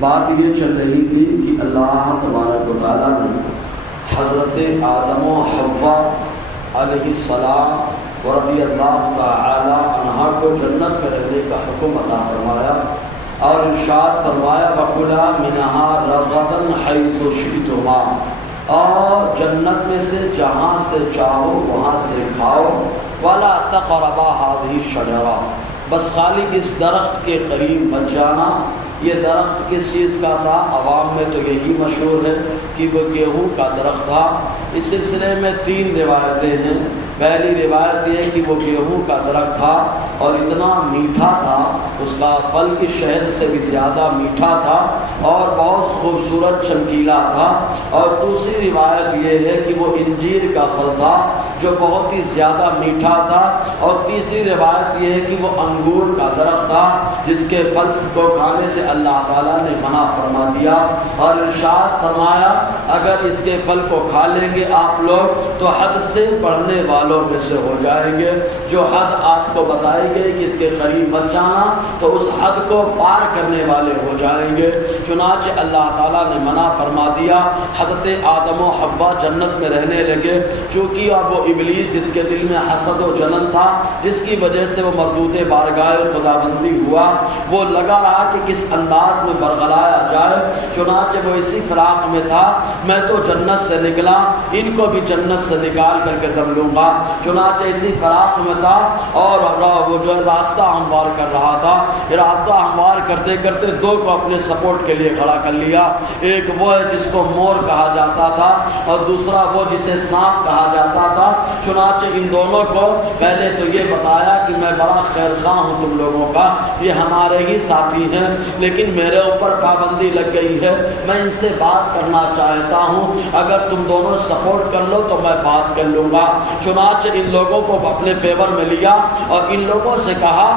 بات یہ چل رہی تھی کہ اللہ تبارک و تعالیٰ نے حضرت آدم و حوا علیہ السلام ورضی اللہ تعالی عنہا کو جنت میں رہنے کا حکم عطا فرمایا اور ارشاد فرمایا وَكُلَا مِنْهَا رَغَدًا حَيْثُ شِئْتُمَا، اور جنت میں سے جہاں سے چاہو وہاں سے کھاؤ، وَلَا تَقْرَبَا هَٰذِهِ الشَّجَرَةَ، بس خالی اس درخت کے قریب مت جانا۔ یہ درخت کس چیز کا تھا؟ عوام میں تو یہی مشہور ہے کہ وہ گیہوں کا درخت تھا۔ اس سلسلے میں 3 روایتیں ہیں۔ پہلی روایت یہ کہ وہ گیہوں کا درخت تھا اور اتنا میٹھا تھا، اس کا پھل کی شہد سے بھی زیادہ میٹھا تھا اور بہت خوبصورت چمکیلا تھا۔ اور دوسری روایت یہ ہے کہ وہ انجیر کا پھل تھا جو بہت ہی زیادہ میٹھا تھا۔ اور تیسری روایت یہ ہے کہ وہ انگور کا درخت تھا جس کے پھل کو کھانے سے اللہ تعالیٰ نے منع فرما دیا اور ارشاد فرمایا اگر اس کے پھل کو کھا لیں گے آپ لوگ تو حد سے بڑھنے والوں میں سے ہو جائیں گے۔ جو حد آپ کو بتائی گئی کہ اس کے قریب مت جانا تو اس حد کو پار کرنے والے ہو جائیں گے۔ چنانچہ اللہ تعالیٰ نے منع فرما دیا۔ حضرت آدم و حوا جنت میں رہنے لگے، چونکہ اب وہ ابلیس جس کے دل میں حسد و جلن تھا، جس کی وجہ سے وہ مردود بارگاہ خداوندی ہوا، وہ لگا رہا کہ کس انداز میں برگلایا جائے۔ چنانچہ وہ اسی فراق میں تھا، میں تو جنت سے نکلا، ان کو بھی جنت سے نکال کر کے دم لوں گا۔ چنانچہ اسی فراق میں تھا اور وہ جو راستہ ہموار کر رہا تھا، راستہ ہموار کرتے کرتے 2 کو اپنے سپورٹ کے لیے کھڑا کر لیا۔ ایک وہ ہے جس کو مور کہا جاتا تھا اور دوسرا وہ جسے سانپ کہا جاتا تھا۔ چنانچہ ان دونوں کو پہلے تو یہ بتایا کہ میں بڑا خیر خواہ ہوں تم لوگوں کا، یہ ہمارے ہی ساتھی ہیں، لیکن میرے اوپر پابندی لگ گئی ہے، میں ان سے بات کرنا چاہتا ہوں، اگر تم دونوں سپورٹ کر لو تو میں بات کر لوں گا۔ چنانچہ ان لوگوں کو اپنے فیور میں لیا اور ان لوگوں سے کہا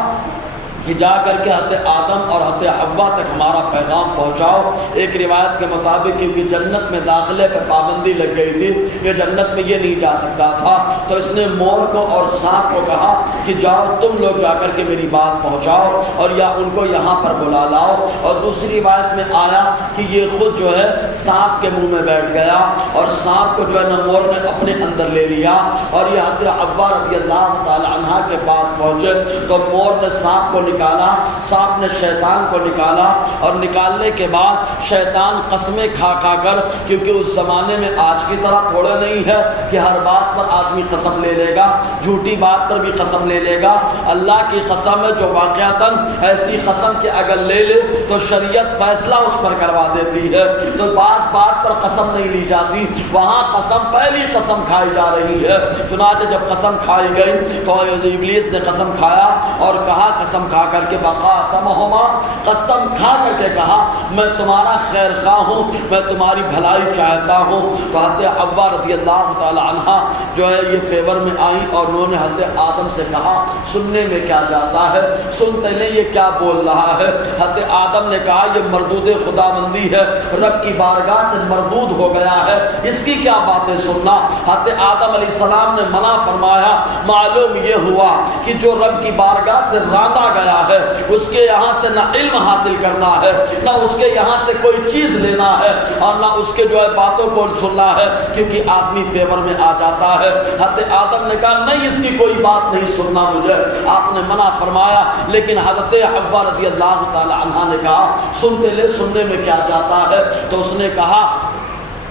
کہ جا کر کے حضرت آدم اور حضرت حوا تک ہمارا پیغام پہنچاؤ۔ ایک روایت کے مطابق کیونکہ جنت میں داخلے پر پابندی لگ گئی تھی کہ جنت میں یہ نہیں جا سکتا تھا، تو اس نے مور کو اور سانپ کو کہا کہ جاؤ تم لوگ جا کر کے میری بات پہنچاؤ اور یا ان کو یہاں پر بلا لاؤ۔ اور دوسری روایت میں آیا کہ یہ خود جو ہے سانپ کے منہ میں بیٹھ گیا اور سانپ کو جو ہے نا مور نے اپنے اندر لے لیا اور یہ حضرت حوا رضی اللہ تعالی عنہا کے پاس پہنچے تو مور نے سانپ کو نکالا، سانپ نے شیطان کو نکالا اور نکالنے کے بعد شیطان قسمیں کھا کھا کر، کیونکہ اس زمانے میں آج کی طرح تھوڑا نہیں ہے کہ ہر بات پر آدمی قسم لے لے گا، جھوٹی بات پر بھی قسم لے لے گا۔ اللہ کی قسم ہے جو واقعتاً ایسی قسم کہ اگر لے لے تو شریعت فیصلہ اس پر کروا دیتی ہے، تو بات بات پر قسم نہیں لی جاتی، وہاں قسم پہلی قسم کھائی جا رہی ہے۔ چنانچہ جب قسم کھائی گئی تو ابلیس نے قسم کھایا اور کہا قسم کھا کر کے وقاسمہما، قسم کھا کر کے کہا میں تمہارا خیر خواہ ہوں، میں تمہاری بھلائی چاہتا ہوں۔ تو حضرت حوا رضی اللہ تعالی عنہا جو ہے یہ فیور میں آئیں اور انہوں نے حضرت آدم سے کہا سننے میں کیا جاتا ہے، سنتے لیں یہ کیا بول رہا ہے۔ حضرت آدم نے کہا یہ مردود خداوندی ہے، رب کی بارگاہ سے مردود ہو گیا ہے، اس کی کیا باتیں سننا۔ حضرت آدم علیہ السلام نے منع فرمایا، معلوم یہ ہوا کہ جو رب کی بارگاہ سے راندہ گیا ہے اس کے یہاں سے نہ علم حاصل کرنا ہے، نہ اس کے یہاں سے کوئی چیز لینا ہے اور نہ اس کے جو ہے باتوں کو سننا ہے، کیونکہ آدمی فیور میں آ جاتا ہے۔ حضرت آدم نے کہا نہیں اس کی کوئی بات نہیں سننا مجھے، آپ نے منع فرمایا، لیکن حضرت حوا رضی اللہ تعالی عنہا نے کہا سنتے لے، سننے میں کیا جاتا ہے۔ تو اس نے کہا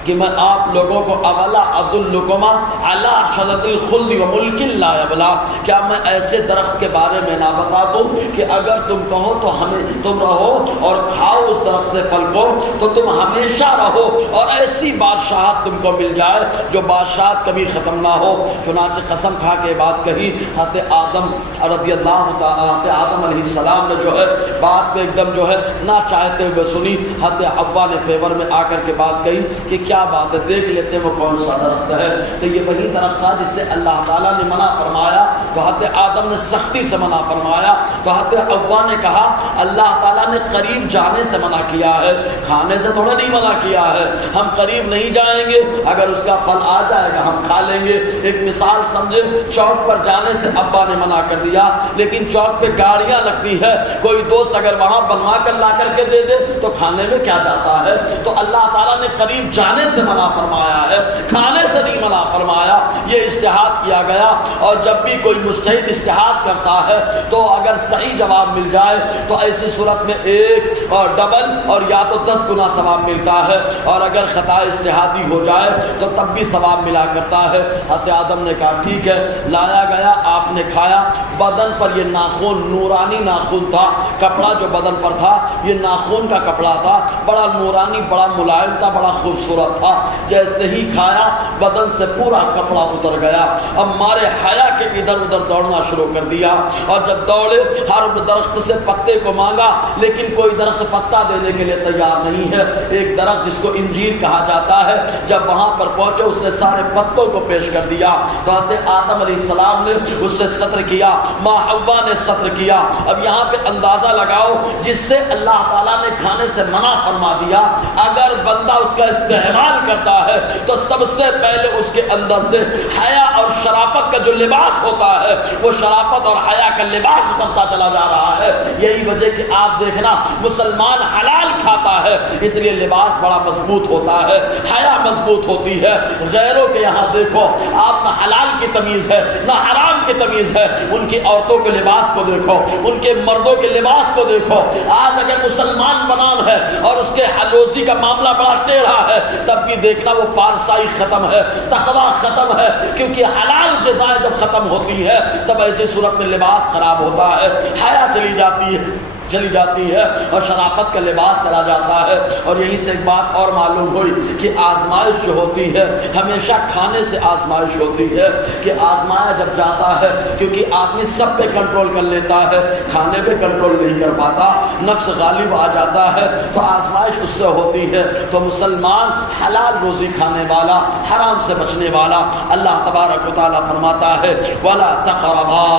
کہ میں آپ لوگوں کو اولا ادلکما علی شجرۃ الخلد وملک لا یبلی، کیا میں ایسے درخت کے بارے میں نہ بتا دوں کہ اگر تم کہو تو ہمیں تم رہو اور کھاؤ اس درخت سے پھل کو تو تم ہمیشہ رہو اور ایسی بادشاہت تم کو مل جائے جو بادشاہت کبھی ختم نہ ہو۔ چنانچہ قسم کھا کے بات کہی۔ حضرت آدم رضی اللہ تعالی حضرت آدم علیہ السلام نے جو ہے بات پہ ایک دم جو ہے نہ چاہتے ہوئے سنی۔ حضرت حوا نے فیور میں آ کر کے بات کہی کہ کیا بات ہے، دیکھ لیتے ہیں وہ کون سا درخت ہے۔ تو یہ وہی درخت تھا جس سے اللہ تعالیٰ نے منع فرمایا، تو حضرت آدم نے سختی سے منع فرمایا۔ تو حضرت حوا نے کہا اللہ تعالیٰ نے قریب جانے سے منع منع کیا ہے، کھانے سے تھوڑا نہیں منع کیا ہے۔ ہم قریب نہیں جائیں گے، اگر اس کا پھل آ جائے گا ہم کھا لیں گے۔ ایک مثال سمجھے، چوک پر جانے سے ابا نے منع کر دیا، لیکن چوک پہ گاڑیاں لگتی ہے، کوئی دوست اگر وہاں بنوا کر لا کر کے دے دے تو کھانے میں کیا جاتا ہے؟ تو اللہ تعالیٰ نے قریب جانے سے منع فرمایا ہے، کھانے سے نہیں منع فرمایا۔ یہ اجتہاد کیا گیا، اور جب بھی کوئی مجتہد اجتہاد کرتا ہے تو اگر صحیح جواب مل جائے تو ایسی صورت میں 1 اور ڈبل اور یا تو 10 گنا ثواب ملتا ہے، اور اگر خطا اجتہادی ہو جائے تو تب بھی ثواب ملا کرتا ہے۔ حضرت آدم نے کہا ٹھیک ہے، لایا گیا، آپ نے کھایا، بدن پر یہ ناخن نورانی ناخن تھا، کپڑا جو بدن پر تھا یہ ناخن کا کپڑا تھا، بڑا نورانی، بڑا ملائم تھا، بڑا خوبصورت تھا۔ جیسے ہی کھایا بدن سے پورا کپڑا اتر گیا، اب مارے حیا کے ادھر ادھر دوڑنا شروع کر دیا، اور جب دوڑے ہر درخت سے پتے کو مانگا لیکن کوئی درخت پتا دینے کے لیے تیار نہیں ہے۔ ایک درخت جس کو انجیر کہا جاتا ہے، جب وہاں پر پہنچے اس نے سارے پتوں کو پیش کر دیا، تو حضرت آدم علیہ السلام نے اس سے ستر کیا، ماں حوا نے ستر کیا۔ اب یہاں پہ اندازہ لگاؤ، جس سے اللہ تعالیٰ نے کھانے سے منع فرما دیا، اگر بندہ اس کا استعمال کرتا ہے تو سب سے پہلے اس کے اندر سے حیا اور شرافت کا جو لباس ہوتا ہے وہ شرافت اور حیا کا لباس اترتا چلا جا رہا ہے۔ یہی وجہ کہ آپ دیکھنا مسلمان حلال کھاتا ہے اس لیے لباس بڑا مضبوط ہوتا ہے، حیا مضبوط ہوتی ہے۔ غیروں کے یہاں دیکھو آپ، نہ حلال کی تمیز ہے نہ حرام کی تمیز ہے، ان کی عورتوں کے لباس کو دیکھو، ان کے مردوں کے لباس کو دیکھو۔ آج اگر مسلمان بنام ہے اور اس کے روزی کا معاملہ بڑا ٹیڑھا ہے، تب بھی دیکھنا وہ پارسائی ختم ہے، تقوی ختم ہے، کیونکہ حلال غذائیں جب ختم ہوتی ہے تب ایسی صورت میں لباس خراب ہوتا ہے، حیا چلی جاتی ہے اور شرافت کا لباس چلا جاتا ہے۔ اور یہیں سے ایک بات اور معلوم ہوئی کہ آزمائش جو ہوتی ہے ہمیشہ کھانے سے آزمائش ہوتی ہے، کہ آزمایا جب جاتا ہے، کیونکہ آدمی سب پہ کنٹرول کر لیتا ہے، کھانے پہ کنٹرول نہیں کر پاتا، نفس غالب آ جاتا ہے، تو آزمائش اس سے ہوتی ہے۔ تو مسلمان حلال روزی کھانے والا، حرام سے بچنے والا، اللہ تبارک و تعالیٰ فرماتا ہے وَلَا تَقْرَبَا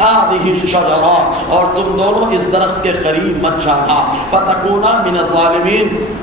هَٰذِهِ الشَّجَرَةَ، اور تم دونوں اس درخت کے قریب مت جانا، فَتَكُونَا مِنَ الظَّالِمِينَ،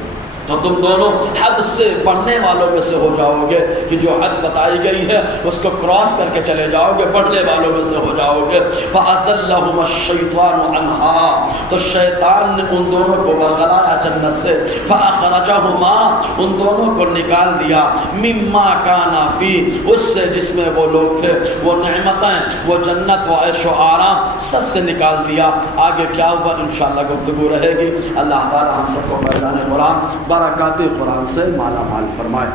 تو تم دونوں حد سے بڑھنے والوں میں سے ہو جاؤ گے، کہ جو حد بتائی گئی ہے اس کو کراس کر کے چلے جاؤ گے، بڑھنے والوں میں سے ہو جاؤ گے۔ فَأَزَلَّهُمَا الشَّيْطَانُ عَنْهَا، تو شیطان نے ان دونوں کو ورگلایا جنت سے، فَأَخْرَجَهُمَا، ان دونوں کو نکال دیا، مِمَّا كَانَا فِيهِ، اس سے جس میں وہ لوگ تھے، وہ نعمتیں، وہ جنت، وہ عیش و آرام، سب سے نکال دیا۔ آگے کیا ہوا انشاءاللہ گفتگو رہے گی۔ اللہ تعالی ہم سب کو فیضان قرآن، برکات قرآن سے مالا مال فرمائے۔